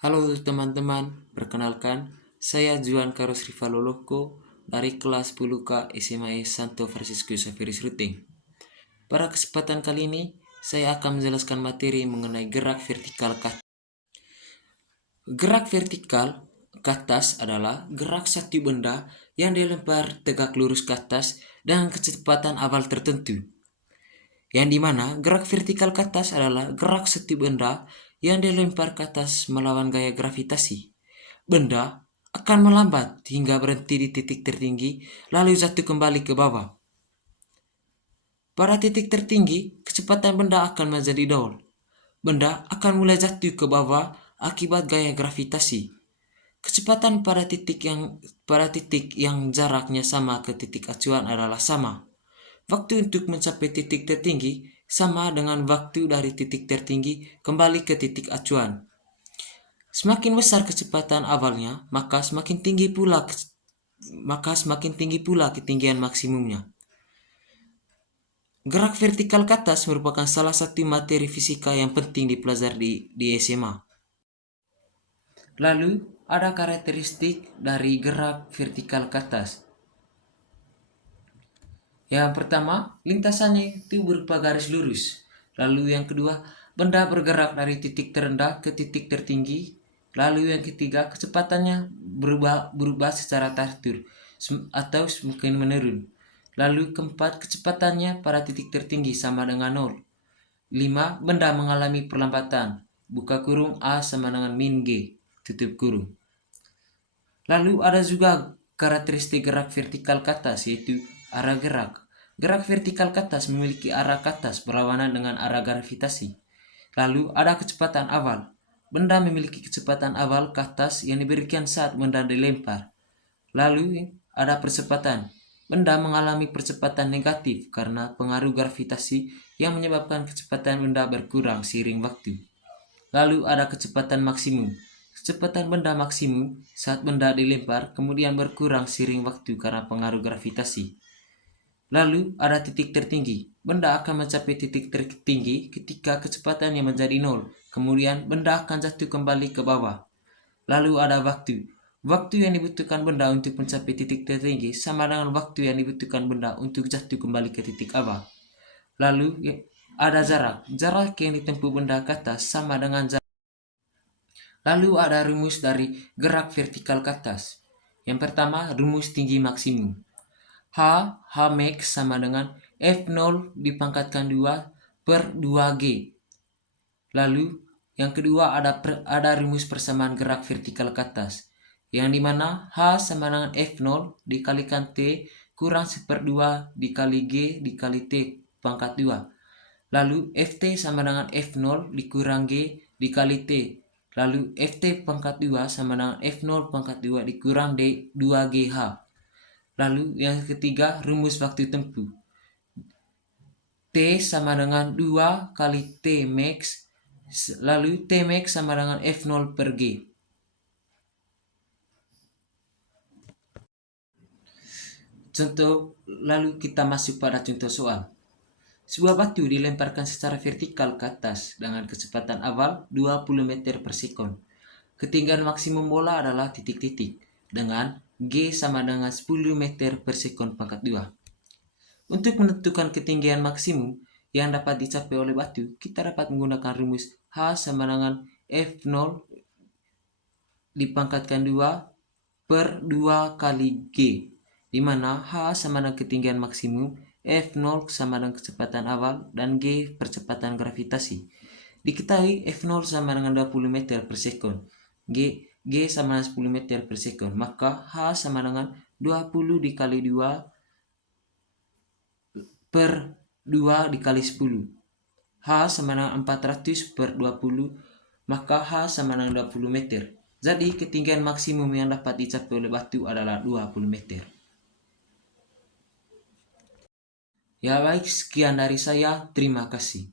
Halo teman-teman, perkenalkan, saya Juan Carlos Rivaloloko dari kelas 10K SMA Santo Franciscus Xavierus Ruting. Pada kesempatan kali ini, saya akan menjelaskan materi mengenai gerak vertikal ke atas. Gerak vertikal ke atas adalah gerak satu benda yang dilempar tegak lurus ke atas dengan kecepatan awal tertentu. Yang dimana gerak vertikal ke atas adalah gerak satu benda yang dilempar ke atas melawan gaya gravitasi. Benda akan melambat hingga berhenti di titik tertinggi, lalu jatuh kembali ke bawah. Pada titik tertinggi, kecepatan benda akan menjadi nol. Benda akan mulai jatuh ke bawah akibat gaya gravitasi. Kecepatan pada titik yang jaraknya sama ke titik acuan adalah sama. Waktu untuk mencapai titik tertinggi sama dengan waktu dari titik tertinggi kembali ke titik acuan. Semakin besar kecepatan awalnya, maka semakin tinggi pula ketinggian maksimumnya. Gerak vertikal ke atas merupakan salah satu materi fisika yang penting dipelajari di SMA. Lalu, ada karakteristik dari gerak vertikal ke atas. Yang pertama, lintasannya itu berupa garis lurus. Lalu yang kedua, benda bergerak dari titik terendah ke titik tertinggi. Lalu yang ketiga, kecepatannya berubah secara teratur atau semakin menurun. Lalu keempat, kecepatannya pada titik tertinggi sama dengan 0. 5. Benda mengalami perlambatan. Buka kurung A sama dengan min G. Tutup kurung. Lalu ada juga karakteristik gerak vertikal ke atas, yaitu arah gerak. Gerak vertikal ke atas memiliki arah ke atas berlawanan dengan arah gravitasi. Lalu ada kecepatan awal. Benda memiliki kecepatan awal ke atas yang diberikan saat benda dilempar. Lalu ada percepatan. Benda mengalami percepatan negatif karena pengaruh gravitasi yang menyebabkan kecepatan benda berkurang seiring waktu. Lalu ada kecepatan maksimum. Kecepatan benda maksimum saat benda dilempar kemudian berkurang seiring waktu karena pengaruh gravitasi. Lalu ada titik tertinggi. Benda akan mencapai titik tertinggi ketika kecepatannya menjadi 0. Kemudian benda akan jatuh kembali ke bawah. Lalu ada waktu. Waktu yang dibutuhkan benda untuk mencapai titik tertinggi sama dengan waktu yang dibutuhkan benda untuk jatuh kembali ke titik awal. Lalu ada jarak. Jarak yang ditempuh benda ke atas sama dengan jarak. Lalu ada rumus dari gerak vertikal ke atas. Yang pertama, rumus tinggi maksimum. H max sama dengan F0 dipangkatkan 2 per 2G. Lalu yang kedua ada rumus persamaan gerak vertikal ke atas, yang dimana H sama dengan F0 dikalikan T kurang 1/2 dikali G dikali T pangkat 2. Lalu Ft sama dengan F0 dikurang G dikali T. Lalu Ft pangkat 2 sama dengan F0 pangkat 2 dikurang D 2GH. Lalu yang ketiga, rumus waktu tempuh. T sama dengan 2 kali T max. Lalu T max sama dengan F0 per G. Contoh, lalu kita masuk pada contoh soal. Sebuah batu dilemparkan secara vertikal ke atas dengan kecepatan awal 20 meter per sekon. Ketinggian maksimum bola adalah titik-titik dengan G sama dengan 10 meter per sekon pangkat 2. Untuk menentukan ketinggian maksimum yang dapat dicapai oleh batu, kita dapat menggunakan rumus H sama dengan F0 dipangkatkan 2 per 2 kali G, di mana H sama dengan ketinggian maksimum, F0 sama dengan kecepatan awal, dan G percepatan gravitasi. Diketahui F0 sama dengan 20 meter per sekon, G sama dengan 10 meter per sekon, maka H sama dengan 20 dikali 2 per 2 dikali 10. H sama dengan 400 per 20, maka H sama dengan 20 meter. Jadi ketinggian maksimum yang dapat dicapai oleh batu adalah 20 meter. Ya baik, sekian dari saya. Terima kasih.